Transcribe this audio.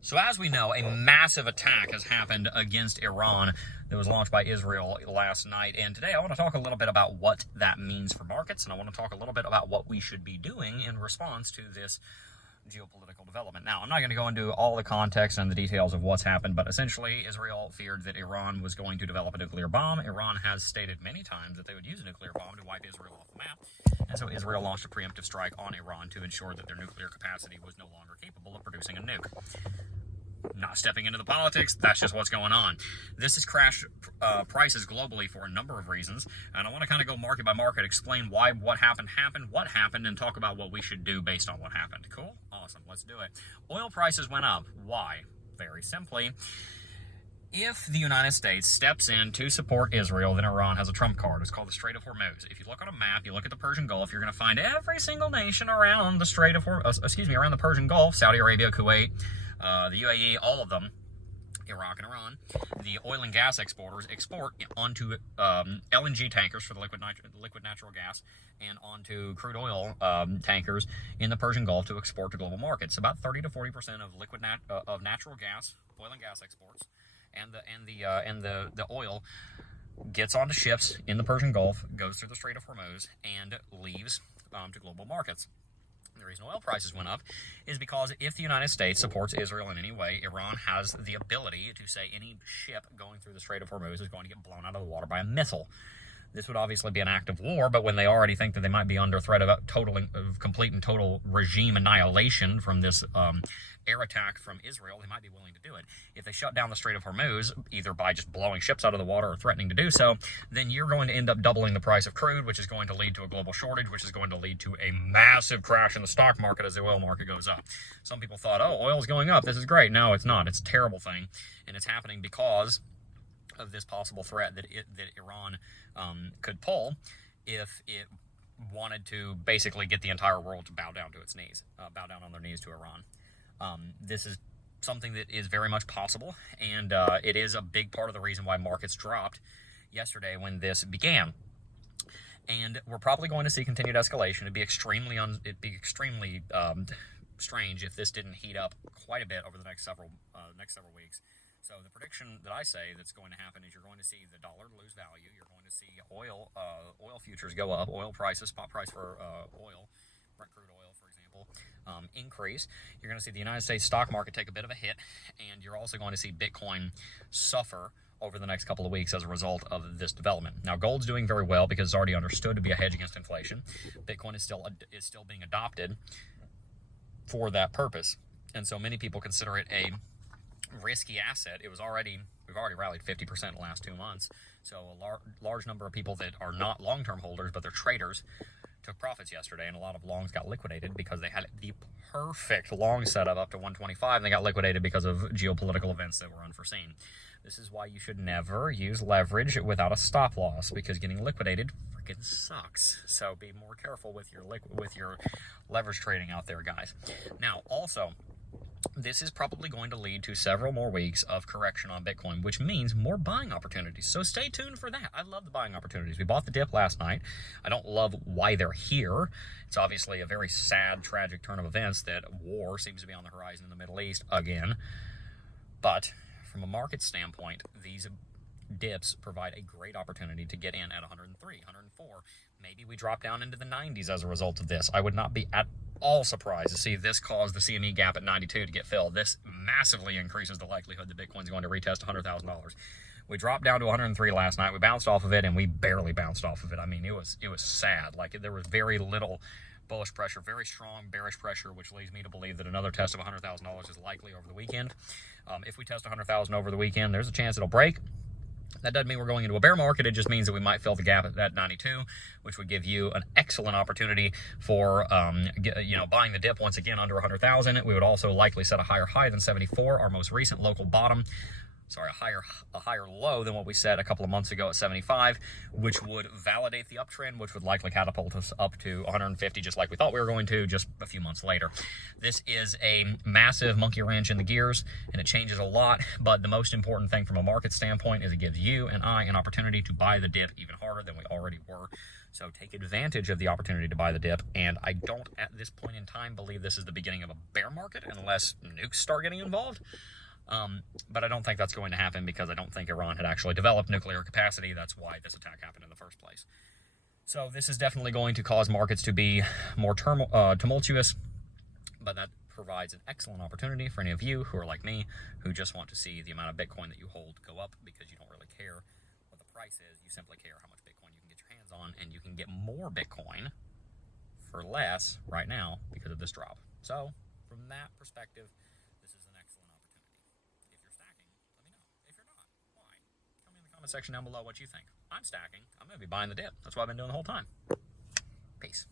So as we know, a massive attack has happened against Iran that was launched by Israel last night. And today I want to talk a little bit about what that means for markets, and I want to talk a little bit about what we should be doing in response to this geopolitical development. Now, I'm not going to go into all the context and the details of what's happened, but essentially Israel feared that Iran was going to develop a nuclear bomb. Iran has stated many times that they would use a nuclear bomb to wipe Israel off the map. And so Israel launched a preemptive strike on Iran to ensure that their nuclear capacity was no longer capable of producing a nuke. Not stepping into the politics, that's just what's going on. This has crashed prices globally for a number of reasons, and I want to kind of go market by market, explain why what happened, and talk about what we should do based on what happened. Cool? Awesome. Let's do it. Oil prices went up. Why? Very simply, if the United States steps in to support Israel, then Iran has a trump card. It's called the Strait of Hormuz. If you look on a map, you look at the Persian Gulf, you're going to find every single nation around the Strait of around the Persian Gulf, Saudi Arabia, Kuwait, the UAE, all of them, Iraq and Iran, the oil and gas exporters export onto LNG tankers for the liquid natural gas and onto crude oil tankers in the Persian Gulf to export to global markets. About 30 to 40% of natural gas, oil and gas exports, and the oil gets onto ships in the Persian Gulf, goes through the Strait of Hormuz, and leaves to global markets. The reason oil prices went up is because if the United States supports Israel in any way, Iran has the ability to say any ship going through the Strait of Hormuz is going to get blown out of the water by a missile. This would obviously be an act of war, but when they already think that they might be under threat of complete and total regime annihilation from this air attack from Israel, they might be willing to do it. If they shut down the Strait of Hormuz, either by just blowing ships out of the water or threatening to do so, then you're going to end up doubling the price of crude, which is going to lead to a global shortage, which is going to lead to a massive crash in the stock market as the oil market goes up. Some people thought, oh, oil's going up, this is great. No, it's not. It's a terrible thing, and it's happening because of this possible threat that Iran could pull if it wanted to basically get the entire world to bow down to its knees, bow down on their knees to Iran. This is something that is very much possible, and it is a big part of the reason why markets dropped yesterday when this began. And we're probably going to see continued escalation. It'd be extremely strange if this didn't heat up quite a bit over the next several weeks. So the prediction that I say that's going to happen is you're going to see the dollar lose value. You're going to see oil futures go up, oil prices, spot price for oil, Brent crude oil, for example, increase. You're going to see the United States stock market take a bit of a hit, and you're also going to see Bitcoin suffer over the next couple of weeks as a result of this development. Now, gold's doing very well because it's already understood to be a hedge against inflation. Bitcoin is still being adopted for that purpose, and so many people consider it a risky asset. We've already rallied 50% in the last 2 months. So a large number of people that are not long-term holders, but they're traders, took profits yesterday, and a lot of longs got liquidated because they had the perfect long setup up to 125, and they got liquidated because of geopolitical events that were unforeseen. This is why you should never use leverage without a stop loss, because getting liquidated freaking sucks. So be more careful with your leverage trading out there, guys. Now, also, this is probably going to lead to several more weeks of correction on Bitcoin, which means more buying opportunities. So stay tuned for that. I love the buying opportunities. We bought the dip last night. I don't love why they're here. It's obviously a very sad, tragic turn of events that war seems to be on the horizon in the Middle East again. But from a market standpoint, these dips provide a great opportunity to get in at 103, 104. Maybe we drop down into the 90s as a result of this. I would not be at all surprised to see this cause the CME gap at 92 to get filled. This massively increases the likelihood that Bitcoin's going to retest $100,000. We dropped down to 103 last night. We bounced off of it, and we barely bounced off of it. I mean, it was sad. Like, there was very little bullish pressure, very strong bearish pressure, which leads me to believe that another test of $100,000 is likely over the weekend. If we test 100,000 over the weekend, there's a chance it'll break. That doesn't mean we're going into a bear market. It just means that we might fill the gap at 92, which would give you an excellent opportunity for buying the dip once again under 100,000. We would also likely set a higher high than 74, our most recent local bottom. a higher low than what we said a couple of months ago at 75, which would validate the uptrend, which would likely catapult us up to 150, just like we thought we were going to just a few months later. This is a massive monkey wrench in the gears, and it changes a lot, but the most important thing from a market standpoint is it gives you and I an opportunity to buy the dip even harder than we already were. So take advantage of the opportunity to buy the dip, and I don't at this point in time believe this is the beginning of a bear market unless nukes start getting involved. But I don't think that's going to happen because I don't think Iran had actually developed nuclear capacity. That's why this attack happened in the first place. So this is definitely going to cause markets to be more tumultuous, but that provides an excellent opportunity for any of you who are like me, who just want to see the amount of Bitcoin that you hold go up because you don't really care what the price is. You simply care how much Bitcoin you can get your hands on, and you can get more Bitcoin for less right now because of this drop. So from that perspective, this is an excellent opportunity. If you're stacking, let me know. If you're not, why? Tell me in the comment section down below what you think. I'm stacking. I'm going to be buying the dip. That's what I've been doing the whole time. Peace.